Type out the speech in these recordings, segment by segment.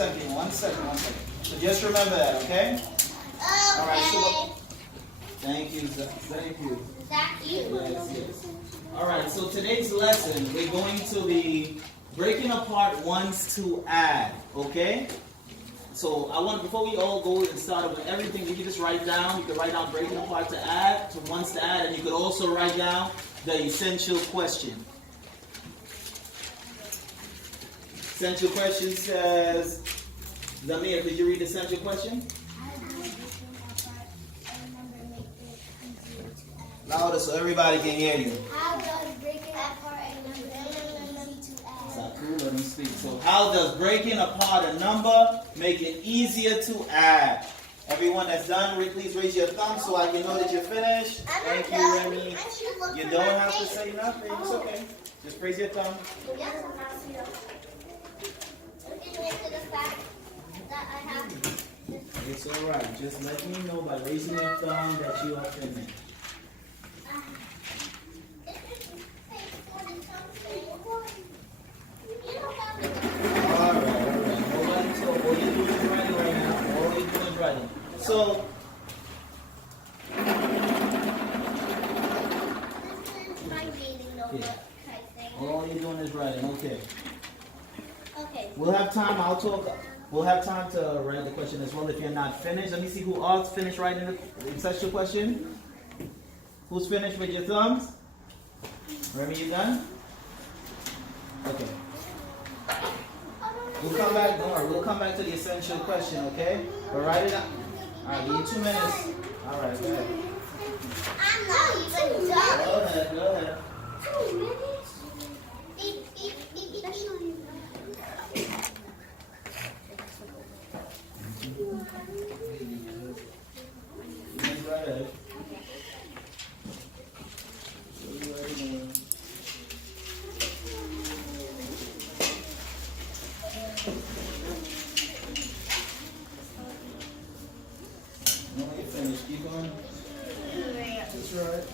One second. So just remember that, okay? All right. So, thank you. Thank you. Yes. All right. So today's lesson, we're going to be breaking apart ones to add, okay? So I want, before we all go and start with everything, you can just write down. You can write down breaking apart to add, to ones to add, and you could also write down the essential question. Essential question says, Zamir, could you read the essential question? Louder so everybody can hear you. How does breaking apart a number make it easy to add? Cool, let me speak. So how does breaking apart a number make it easier to add? Everyone that's done, please raise your thumb so I can know that you're finished. Thank you, Remy. You don't have to say nothing. It's okay. Just raise your thumb. It's alright. Just let me know by raising your thumb that you are finished. Alright. Nobody told. All you're doing is writing right now. All you're doing is writing. So, all you're doing is writing. Okay. We'll have time. I'll talk. We'll have time to write the question as well if you're not finished. Let me see who else finished writing the essential question. Who's finished with your thumbs? Remy, you done? Okay. We'll come back. Don't worry. We'll come back to the essential question. Okay. But write it out. All right. Give you 2 minutes. All right. Go ahead. I'm not even done. Go ahead. 2 minutes? That's not even No, you're finished. Keep going. That's right.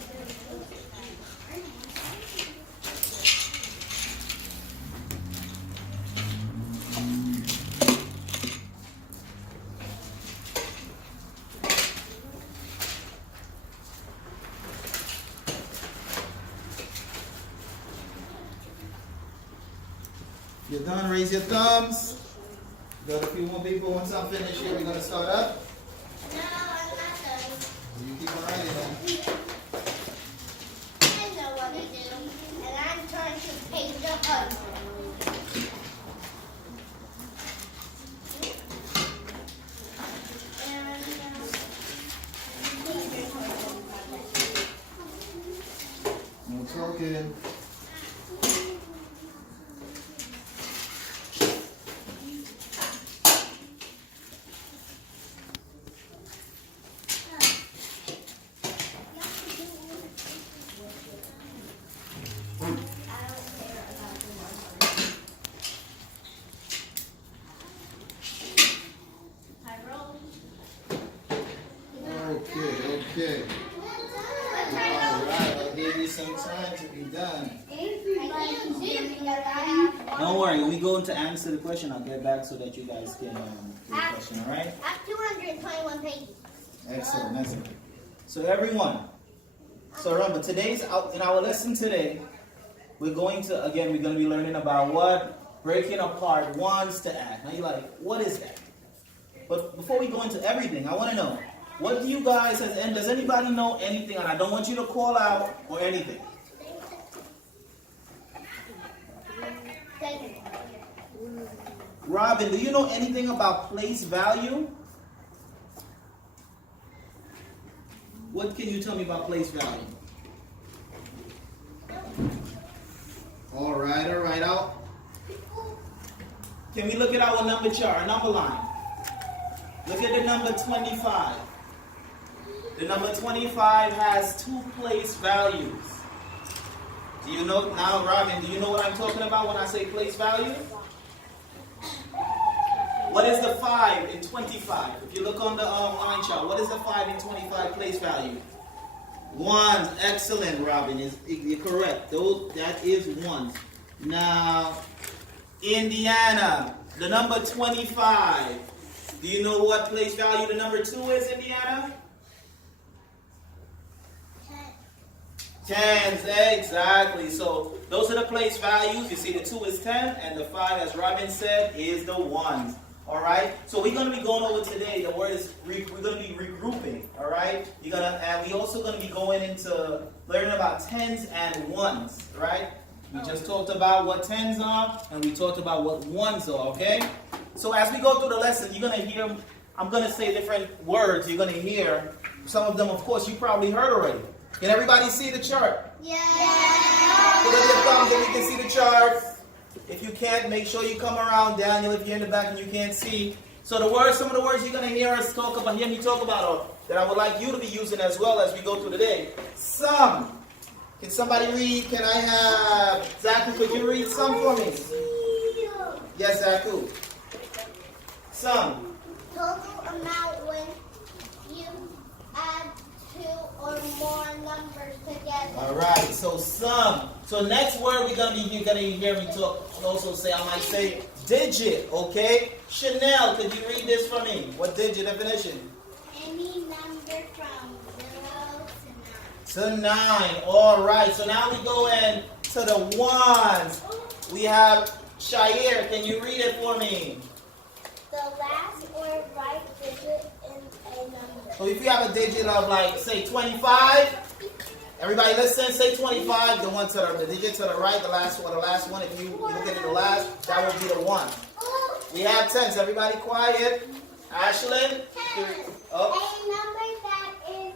You're done, raise your thumbs. Got a few more people. Once I'm finished here, we're going to start up. No, I'm not done. You keep on writing then. I know what to do. And I'm trying to page 100. No talking. Okay. Alright, I'll give you some time to be done. Don't worry, when we go into answer the question, I'll get back so that you guys can do the question, alright? I have 221 pages. Excellent. So everyone, remember, in our lesson today, we're going to be learning about what breaking apart ones to add. Now you're like, what is that? But before we go into everything, I want to know, what do you guys, does anybody know anything? And I don't want you to call out or anything. Robin, do you know anything about place value? What can you tell me about place value? All right. Can we look at our number chart, our number line? Look at the number 25. The number 25 has 2 place values. Do you know, now Robin, do you know what I'm talking about when I say place value? What is the 5 in 25? If you look on the line chart, what is the 5 in 25 place value? Ones. Excellent, Robin. You're correct. That is ones. Now, Indiana, The number 25. Do you know what place value the number 2 is, Indiana? Tens, exactly. So those are the place values. You see the 2 is 10 and the 5, as Robin said, is the 1. Alright? So we're going to be going over today. The word is, we're going to be regrouping. Alright? And we're also going to be going into learning about tens and ones. Right? We just talked about what tens are and we talked about what ones are. Okay? So as we go through the lesson, you're going to hear, I'm going to say different words. You're going to hear some of them, of course, you probably heard already. Can everybody see the chart? Yeah. Put up your thumbs if you can see the chart. If you can't, make sure you come around, Daniel, if you're in the back and you can't see. So the words, some of the words you're going to hear us talk about, hear me talk about, or that I would like you to be using as well as we go through the day. Some. Can somebody read? Can I have Zaku? Could you read some for me? Yes, Zaku. Some. Total amount when you add 2 or more numbers together. All right. So some. So next word you're gonna hear me talk. Also say, I might say digit. Okay. Chanel, could you read this for me? What digit definition? Any number from 0 to 9. To 9. All right. So now we go in to the ones. We have Shair. Can you read it for me? The last or right digit in a number. So if you have a digit of like, say 25, everybody listen, say 25, the one to the digit to the right, the last one, if you look at it the last, that will be the 1. We have tens, everybody quiet. Ashlyn? Oh. A number that is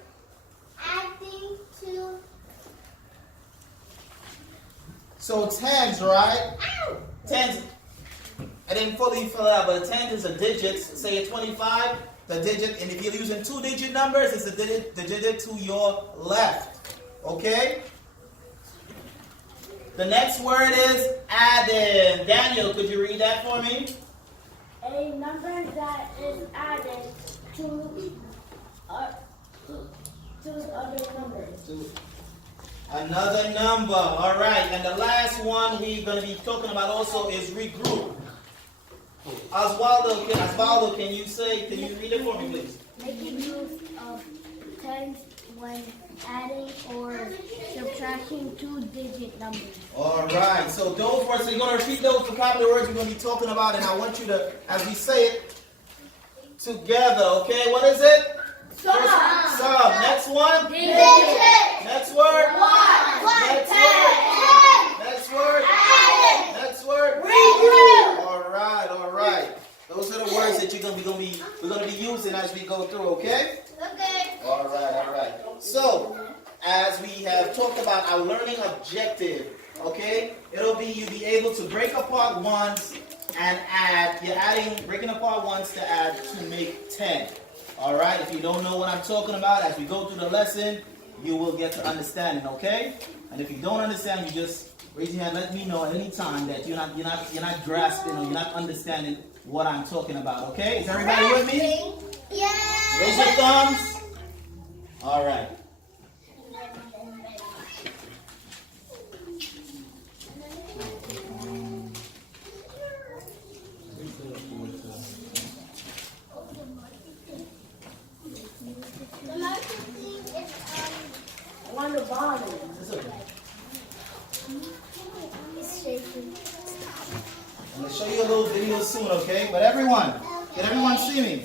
adding to. So tens, right? Tens. I didn't fully fill it out, but a 10 is a digit. Say a 25, the digit, and if you're using 2-digit numbers, it's the digit to your left. Okay? The next word is added. Daniel, could you read that for me? A number that is added to other numbers. Another number. All right. And the last one we're going to be talking about also is regroup. Osvaldo, can you read it for me, please? Making use of tens when adding or subtracting 2-digit numbers. All right. So those words, so you're going to repeat those vocabulary words we're going to be talking about, and I want you to, as we say it together, okay? What is it? Sum. Next one? Digit. Next word? Next word? Next word? Next word? All right. Those are the words that we're gonna be using as we go through, okay? Okay. All right. So, as we have talked about our learning objective, okay? It'll be you be able to break apart ones and add. Breaking apart ones to add to make 10. All right. If you don't know what I'm talking about, as we go through the lesson, you will get to understanding, okay? And if you don't understand, you just raise your hand. Let me know at any time that you're not grasping or you're not understanding what I'm talking about. Okay? Is everybody with me? Yeah. Raise your thumbs. All right. The most thing is On the bottom. It's okay. it's shaking. I'm gonna show you a little video soon, okay? But everyone, can everyone see me?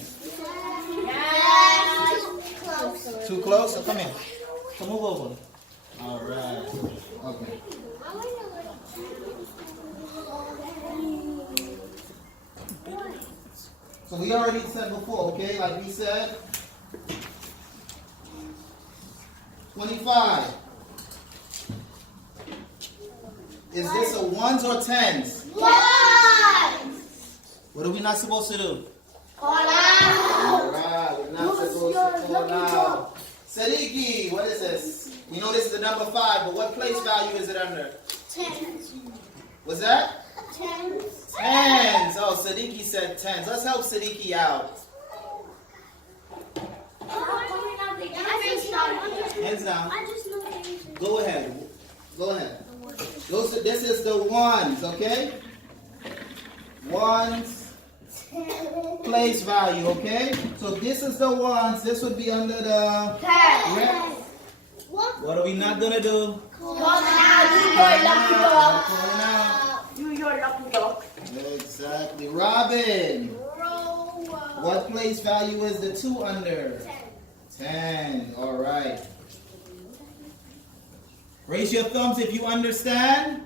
Yeah. Too close. Too close? So come here. Come move over. All right. Okay. So we already said before, okay? Like we said, 25. Is this a ones or tens? One. What are we not supposed to do? Call out. Alright, we're not supposed to call out. Sadiki, what is this? You know this is the number 5, but what place value is it under? 10. What's that? 10. Tens. Oh, Sadiki said tens. Let's help Sadiki out. Hands down. Go ahead. This is the ones, okay? Ones. place value, okay? So this is the ones. This would be under the red. What are we not gonna do? Call it out. Call it out. Do your lucky dog. Exactly. Robin, what place value is the 2 under? 10. All right. Raise your thumbs if you understand.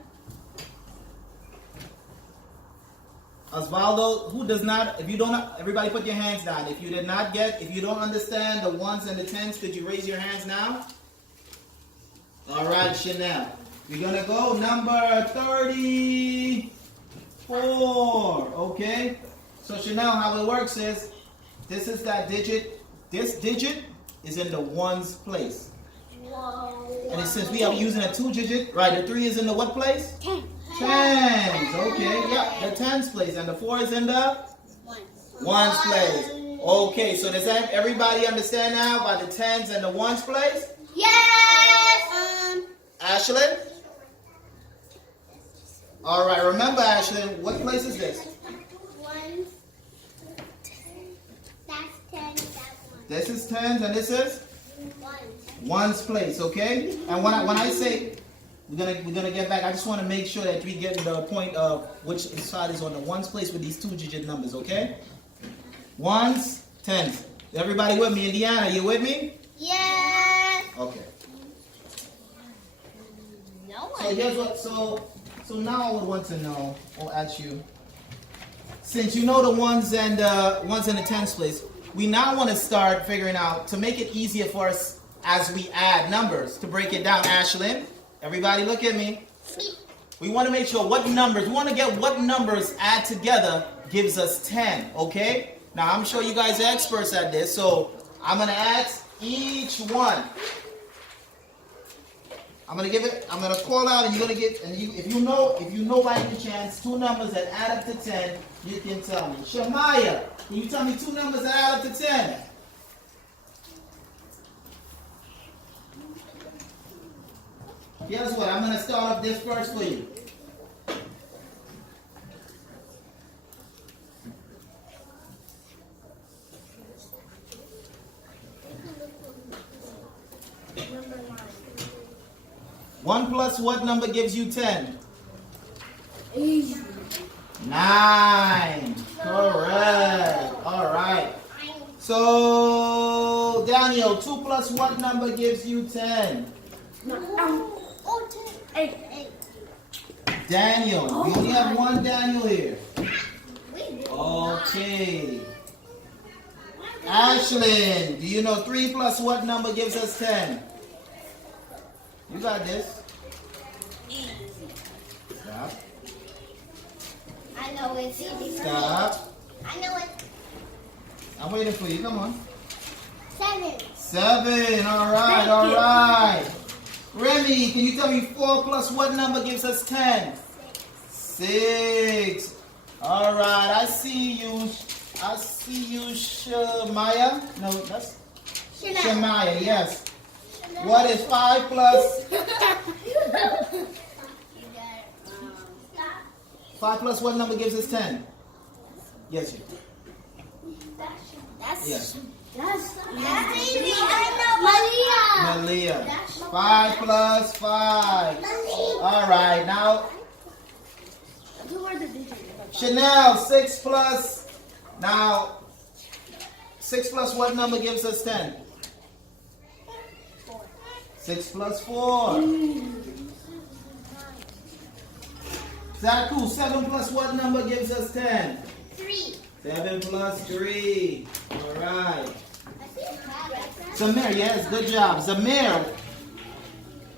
Osvaldo, who does not, if you don't, everybody put your hands down. If you did not get, if you don't understand the 1s and the 10s, could you raise your hands now? All right, Chanel. We're going to go number 34. Okay? So Chanel, how it works is, this is that digit. This digit is in the 1's place. And since we are using a 2-digit, right, the 3 is in the what place? 10s. Okay, yeah, the 10's place. And the 4 is in the 1's place. Okay, so does everybody understand now about the 10s and the 1's place? Yes. Ashlyn? All right, remember, Ashlyn, what place is this? 1. That's 10. That's 1. This is 10s and this is 1's place, okay? And when I say we're gonna get back, I just want to make sure that we get the point of which side is on the 1's place with these 2-digit numbers, okay? 1s, 10s. Everybody with me? Indiana, you with me? Yes. Okay. No So here's what. So now I would want to know, or ask you, since you know the 1s and the 10s place, we now want to start figuring out to make it easier for us as we add numbers to break it down. Ashlyn, everybody, look at me. We want to make sure what numbers. We want to get what numbers add together gives us 10. Okay. Now I'm sure you guys are experts at this, so I'm gonna ask each one. I'm gonna call out, and you're gonna get, and if you know by any chance 2 numbers that add up to 10, you can tell me. Shamaya, can you tell me 2 numbers that add up to 10? Guess what? I'm gonna start off this first for you. Number 9. 1 plus what number gives you 10? Easy. 9. Correct. All right. So, Daniel, 2 plus what number gives you 10? Oh, 10. 8. Daniel. We only have one Daniel here. Okay. Ashlyn, do you know 3 plus what number gives us 10? You got this. Stop. I know it's easy for me. Stop. I know it. I'm waiting for you. Come on. 7. 7. All right. All right. Remy, can you tell me 4 plus what number gives us 10? 6. All right. I see you. Shemaya. No, that's Shemaya. Yes. What is 5 plus? 5 plus what number gives us 10? Yes. Yes. That's easy. I know. Malia. 5 plus 5. All right. Now, Who are the digits? Chanel, 6 plus. Now, 6 plus what number gives us 10? 6 plus 4. Zaku, 7 plus what number gives us 10? 3. 7 plus 3. All right. Zamir, yes, good job. Zamir,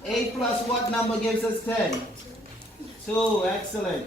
8 plus what number gives us 10? 2, excellent.